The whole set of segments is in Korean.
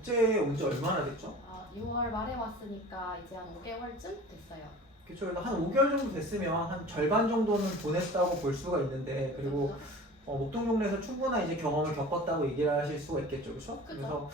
독재에 온 지 얼마나 됐죠? 6월 말에 왔으니까 이제 한 5개월쯤 됐어요. 그쵸. 한 5개월 정도 됐으면 한 절반 정도는 보냈다고 볼 수가 있는데, 그리고 목동종로에서 충분한 이제 경험을 겪었다고 얘기를 하실 수가 있겠죠, 그렇죠? 그래서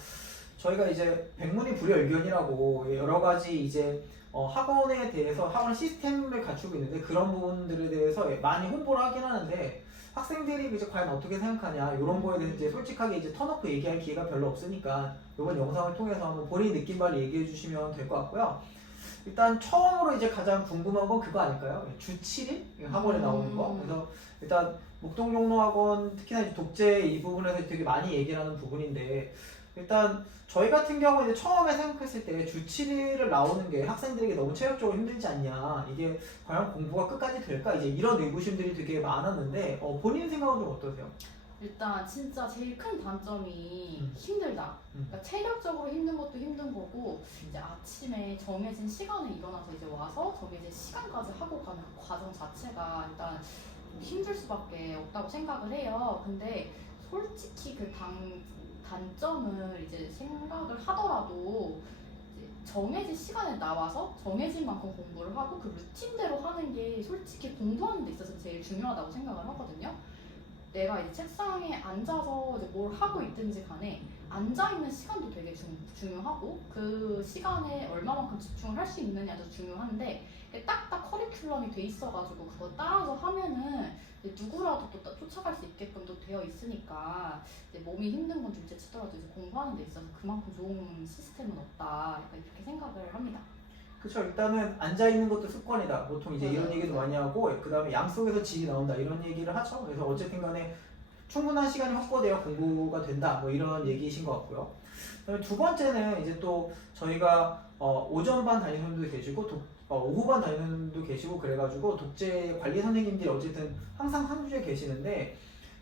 저희가 이제 백문이 불여일견이라고 여러 가지 이제 학원에 대해서 학원 시스템을 갖추고 있는데 그런 부분들에 대해서 많이 홍보를 하긴 하는데 학생들이 이제 과연 어떻게 생각하냐 이런 거에 대해서 이제 솔직하게 이제 턴오프 얘기할 기회가 별로 없으니까 이번 영상을 통해서 한번 본인 느낀 바를 얘기해 주시면 될 것 같고요. 일단 처음으로 이제 가장 궁금한 건 그거 아닐까요? 주 7일 학원에 나오는 거. 그래서 일단 목동종로학원 특히나 이제 독재 이 부분에서 되게 많이 얘기를 하는 부분인데 일단 저희 같은 경우는 이제 처음에 생각했을 때 주 7일을 나오는 게 학생들에게 너무 체력적으로 힘들지 않냐, 이게 과연 공부가 끝까지 될까, 이제 이런 의구심들이 되게 많았는데 본인 생각은 좀 어떠세요? 일단 진짜 제일 큰 단점이 힘들다. 그러니까 체력적으로 힘든 것도 힘든 거고 이제 아침에 정해진 시간에 일어나서 이제 와서 정해진 시간까지 하고 가는 그 과정 자체가 일단 좀 힘들 수밖에 없다고 생각을 해요. 근데 솔직히 그 단점을 이제 생각을 하더라도 이제 정해진 시간에 나와서 정해진 만큼 공부를 하고 그 루틴대로 하는 게 솔직히 공부하는 데 있어서 제일 중요하다고 생각을 하거든요. 내가 이제 책상에 앉아서 이제 뭘 하고 있든지 간에 앉아있는 시간도 되게 중요하고 그 시간에 얼마만큼 집중을 할 수 있느냐도 중요한데 딱딱 커리큘럼이 돼 있어가지고 그거 따라서 하면은 누구라도 또 쫓아갈 수 있게끔 또 되어 있으니까 이제 몸이 힘든 건 둘째 치더라도 이제 공부하는 데 있어서 그만큼 좋은 시스템은 없다, 약간 이렇게 생각을 합니다. 그쵸. 일단은 앉아있는 것도 습관이다. 보통 이제 이런 얘기도 많이 하고, 그 다음에 양 속에서 질이 나온다. 이런 얘기를 하죠. 그래서 어쨌든 간에 충분한 시간이 확보되어 공부가 된다. 뭐 이런 얘기이신 것 같고요. 그다음에 두 번째는 이제 또 저희가 오전반 다니는 분도 계시고, 오후반 다니는 분도 계시고, 그래가지고 독재 관리 선생님들이 어쨌든 항상 한 주에 계시는데,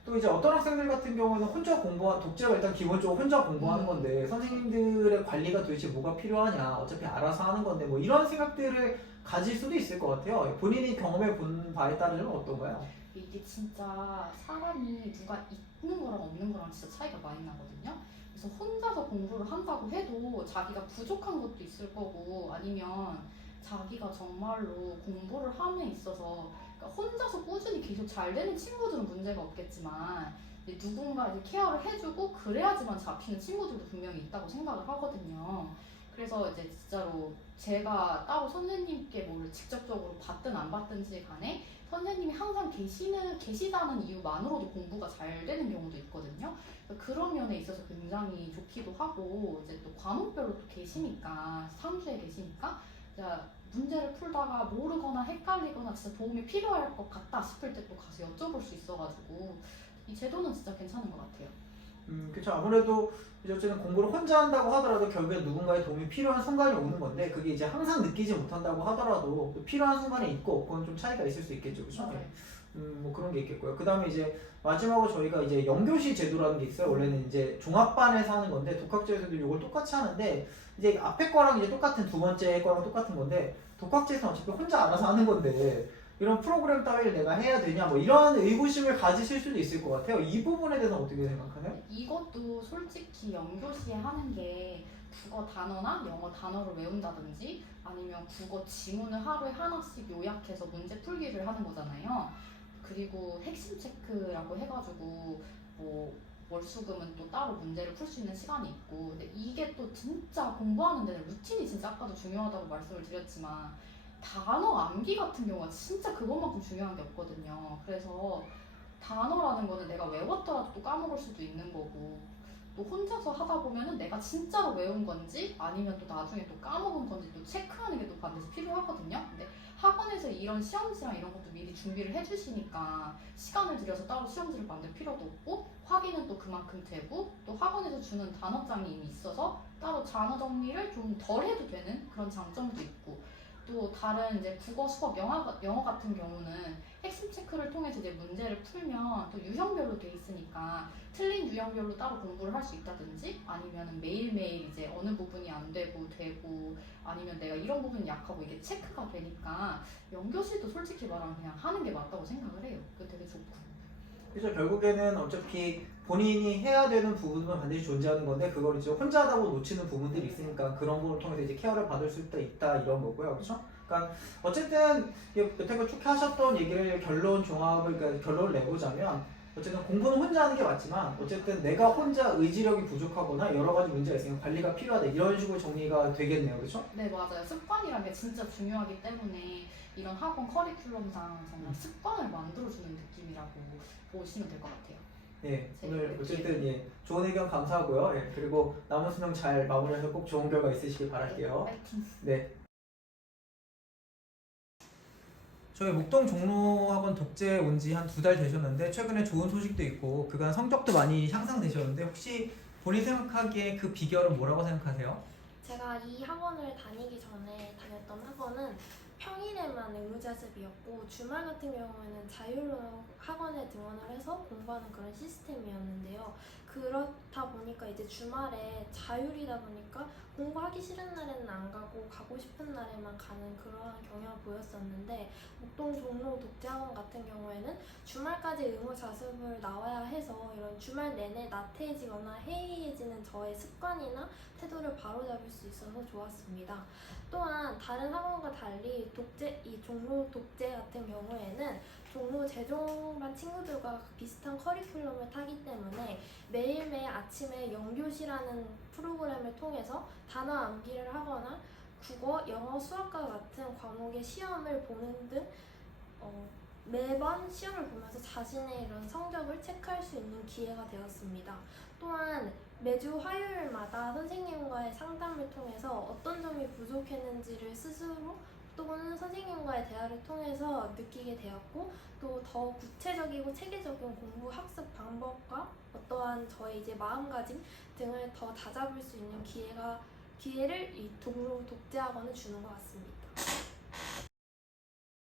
또 이제 어떤 학생들 같은 경우는 혼자 독재가 일단 기본적으로 혼자 공부하는 건데 선생님들의 관리가 도대체 뭐가 필요하냐, 어차피 알아서 하는 건데 뭐 이런 생각들을 가질 수도 있을 것 같아요. 본인이 경험해 본 바에 따르면 어떤가요? 이게 진짜 사람이 누가 있는 거랑 없는 거랑 진짜 차이가 많이 나거든요. 그래서 혼자서 공부를 한다고 해도 자기가 부족한 것도 있을 거고 아니면 자기가 정말로 공부를 함에 있어서 그러니까 혼자서 꾸준히 계속 잘 되는 친구들은 문제가 없겠지만 이제 누군가 이제 케어를 해주고 그래야지만 잡히는 친구들도 분명히 있다고 생각을 하거든요. 그래서 이제 진짜로 제가 따로 선생님께 뭘 직접적으로 받든 안 받든지 간에 선생님이 항상 계시다는 이유만으로도 공부가 잘 되는 경우도 있거든요. 그런 면에 있어서 굉장히 좋기도 하고 이제 또 과목별로 또 계시니까 3주에 계시니까 문제를 풀다가 모르거나 헷갈리거나 진짜 도움이 필요할 것 같다 싶을 때 또 가서 여쭤볼 수 있어가지고 이 제도는 진짜 괜찮은 것 같아요. 그쵸. 아무래도 이제 어쨌든 공부를 혼자 한다고 하더라도 결국에 누군가의 도움이 필요한 순간이 오는 건데 그게 이제 항상 느끼지 못한다고 하더라도 필요한 순간이 있고 없고는 좀 차이가 있을 수 있겠죠. 그쵸? 뭐 그런 게 있겠고요. 그 다음에 이제 마지막으로 저희가 이제 영교시 제도라는 게 있어요. 원래는 이제 종합반에서 하는 건데 독학제에서도 이걸 똑같이 하는데 이제 앞에 거랑 이제 똑같은 두 번째 거랑 똑같은 건데 독학제에서는 어차피 혼자 알아서 하는 건데 이런 프로그램 따위를 내가 해야 되냐 뭐 이런 의구심을 가지실 수도 있을 것 같아요. 이 부분에 대해서 어떻게 생각하나요? 이것도 솔직히 영교시에 하는 게 국어 단어나 영어 단어를 외운다든지 아니면 국어 지문을 하루에 하나씩 요약해서 문제 풀기를 하는 거잖아요. 그리고 핵심 체크라고 해가지고 뭐 월수금은 또 따로 문제를 풀 수 있는 시간이 있고 근데 이게 또 진짜 공부하는 데는 루틴이 진짜 아까도 중요하다고 말씀을 드렸지만 단어 암기 같은 경우가 진짜 그것만큼 중요한 게 없거든요. 그래서 단어라는 거는 내가 외웠더라도 또 까먹을 수도 있는 거고 또 혼자서 하다 보면은 내가 진짜로 외운 건지 아니면 또 나중에 또 까먹은 건지 또 체크하는 게 또 반드시 필요하거든요. 근데 학원에서 이런 시험지랑 이런 것도 미리 준비를 해주시니까 시간을 들여서 따로 시험지를 만들 필요도 없고 확인은 또 그만큼 되고 또 학원에서 주는 단어장이 이미 있어서 따로 단어 정리를 좀 덜 해도 되는 그런 장점도 있고 또 다른 이제 국어, 수업, 영어 같은 경우는 핵심 체크를 통해서 이제 문제를 풀면 또 유형별로 돼 있으니까 틀린 유형별로 따로 공부를 할 수 있다든지 아니면 매일매일 이제 어느 부분이 안 되고 아니면 내가 이런 부분이 약하고 이게 체크가 되니까 영교실도 솔직히 말하면 그냥 하는 게 맞다고 생각을 해요. 그게 되게 좋고. 그래서 결국에는 어차피 본인이 해야 되는 부분은 반드시 존재하는 건데 그걸 이제 혼자 하다 보면 놓치는 부분들이 있으니까 그런 부분을 통해서 이제 케어를 받을 수도 있다 이런 거고요, 그렇죠? 그러니까 어쨌든 여태껏 쭉 하셨던 얘기를 결론 종합을 그러니까 결론을 내보자면 어쨌든 공부는 혼자 하는 게 맞지만 어쨌든 내가 혼자 의지력이 부족하거나 여러 가지 문제가 있으면 관리가 필요하다 이런 식으로 정리가 되겠네요, 그렇죠? 네, 맞아요. 습관이라는 게 진짜 중요하기 때문에 이런 학원 커리큘럼상 정말 습관을 만들어주는 느낌이라고 보시면 될 것 같아요. 예, 제 오늘 느낌. 어쨌든 예, 좋은 의견 감사하고요. 예, 그리고 남은 수능 잘 마무리해서 꼭 좋은 결과 있으시길 바랄게요. 파이팅! 네. 저희 목동 종로학원 독재 온 지 한 2달 되셨는데 최근에 좋은 소식도 있고 그간 성적도 많이 향상되셨는데 혹시 본인 생각하기에 그 비결은 뭐라고 생각하세요? 제가 이 학원을 다니기 전에 다녔던 학원은 평일에만 의무자습이었고 주말 같은 경우에는 자율로 학원에 등원을 해서 공부하는 그런 시스템이었는데요. 그렇다 보니까 이제 주말에 자율이다 보니까 공부하기 싫은 날에는 안 가고 가고 싶은 날에만 가는 그러한 경향을 보였었는데 목동 종로 독재학원 같은 경우에는 주말까지 의무자습을 나와야 해서 이런 주말 내내 나태해지거나 해이해지는 저의 습관이나 태도를 바로잡을 수 있어서 좋았습니다. 또한 다른 학원과 달리 이 종로 독재 같은 경우에는 종로 재종반 친구들과 비슷한 커리큘럼을 타기 때문에 매일매일 아침에 영교시라는 프로그램을 통해서 단어 암기를 하거나 국어, 영어, 수학과 같은 과목의 시험을 보는 등 매번 시험을 보면서 자신의 이런 성적을 체크할 수 있는 기회가 되었습니다. 또한 매주 화요일마다 선생님과의 상담을 통해서 어떤 점이 부족했는지를 스스로 또는 선생님과의 대화를 통해서 느끼게 되었고 또 더 구체적이고 체계적인 공부 학습 방법과 어떠한 저의 이제 마음가짐 등을 더 다잡을 수 있는 기회를 이 종로 독재학원은 주는 것 같습니다.